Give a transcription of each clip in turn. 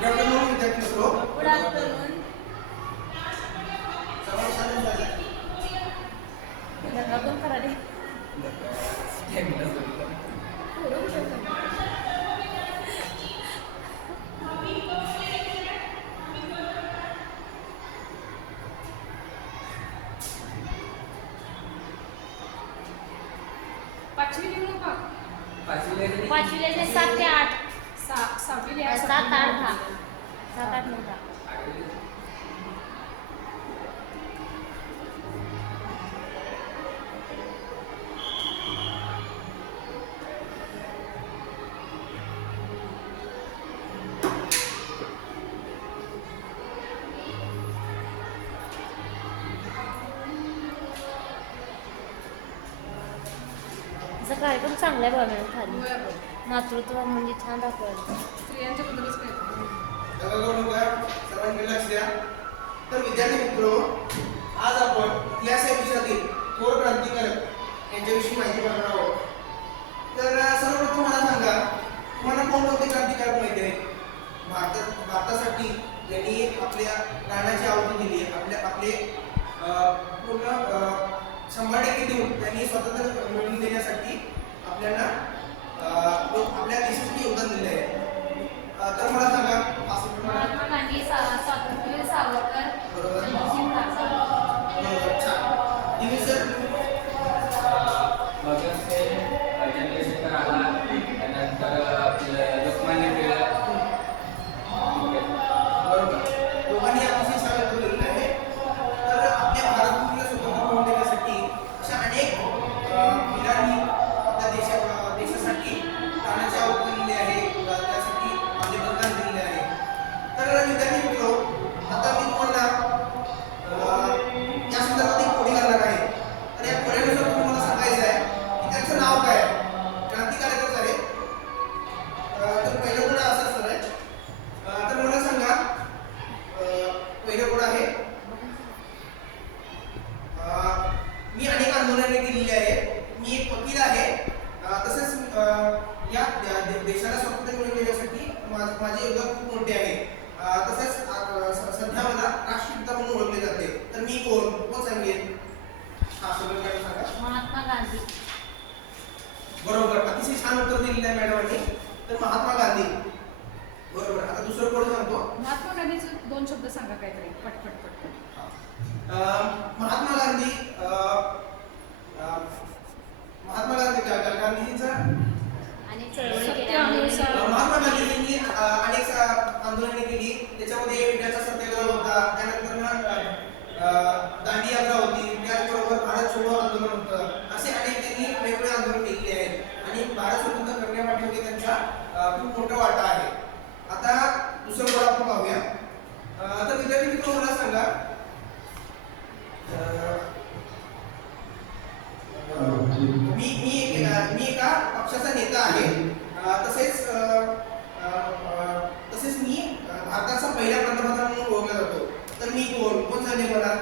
Good afternoon विद्यार्थी मित्रो good afternoon सर्वांना शांत बसायचं. दंगा कोण करा रे पोरं कुठे आहेत? पाचवी लिहू नका पाचवीला जे सात ते आठ सा सहावी लिहा सात आठ दहा सात आठ नऊ दहा असा कार्यक्रम चांगला आहे बघा खाली होय अगं. मातृत्व म्हणजे छान दाखवायचं स्त्रियांच्या बद्दलच. सर्वांनी लक्ष द्या तर विद्यार्थी मित्रो आज आपण इतिहास या विषयातील थोर क्रांतिकारक यांच्याविषयी माहिती बघणार आहोत. तर सर्वप्रथम मला सांगा तुम्हाला कोणकोणते क्रांतिकारक माहिती आहेत? भारतात भारतासाठी त्यांनी आपल्या प्राणाची आहुती दिली आपल्या आपले पूर्ण शंभर टक्के देऊन त्यांनी स्वातंत्र्य मिळवून देण्यासाठी आपल्याला अं, देशासाठी प्राणाची आहे. महात्मा गांधी. बरोबर. अतिशय छान उत्तर दिलेलं आहे मॅडमांनी तर महात्मा गांधी. बरोबर. आता दुसरं कोण सांगतो? महात्मा गांधीचे दोन शब्द सांगा काहीतरी. पटपट पटपट खूप मोठा वाटा आहे. आता दुसरं गोड आपण पाहूया. आता विद्यार्थी मित्र मला सांगा. मी मी मी एका पक्षाचा नेता आहे. तसेच तसेच मी भारताचा पहिला पंतप्रधान म्हणून ओळखला जातो. तर मी कोण? कोण सांगेल मला?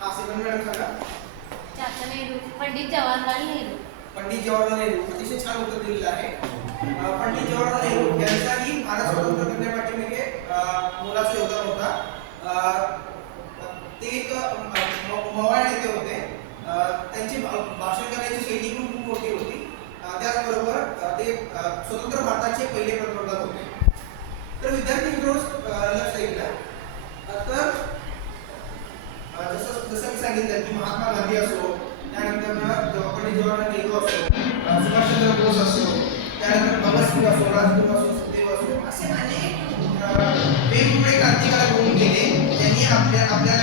हा सेकंड मॅडम सांगा. पंडित जवाहरलाल नेहरू. पंडित जवाहरलाल नेहरू. अतिशय छान उत्तर दिलेलं आहे. पंडित जवाहरलाल नेहरू यांचाही भारत स्वतंत्र करण्यापाठीमागे मोलाचं योगदान होता. अं, ते एक मवाळ नेते होते. त्यांची भाषण करण्याची शैली पण खूप मोठी होती. त्याचबरोबर ते स्वतंत्र भारताचे पहिले पंतप्रधान होते. तर विद्यार्थी मित्र त्यानंतर भगतसिंग असो राजगुरू असो सुखदेव असो असे अनेक अं, वेगवेगळे क्रांतिकारक होऊन गेले. त्यांनी आपल्या आपल्या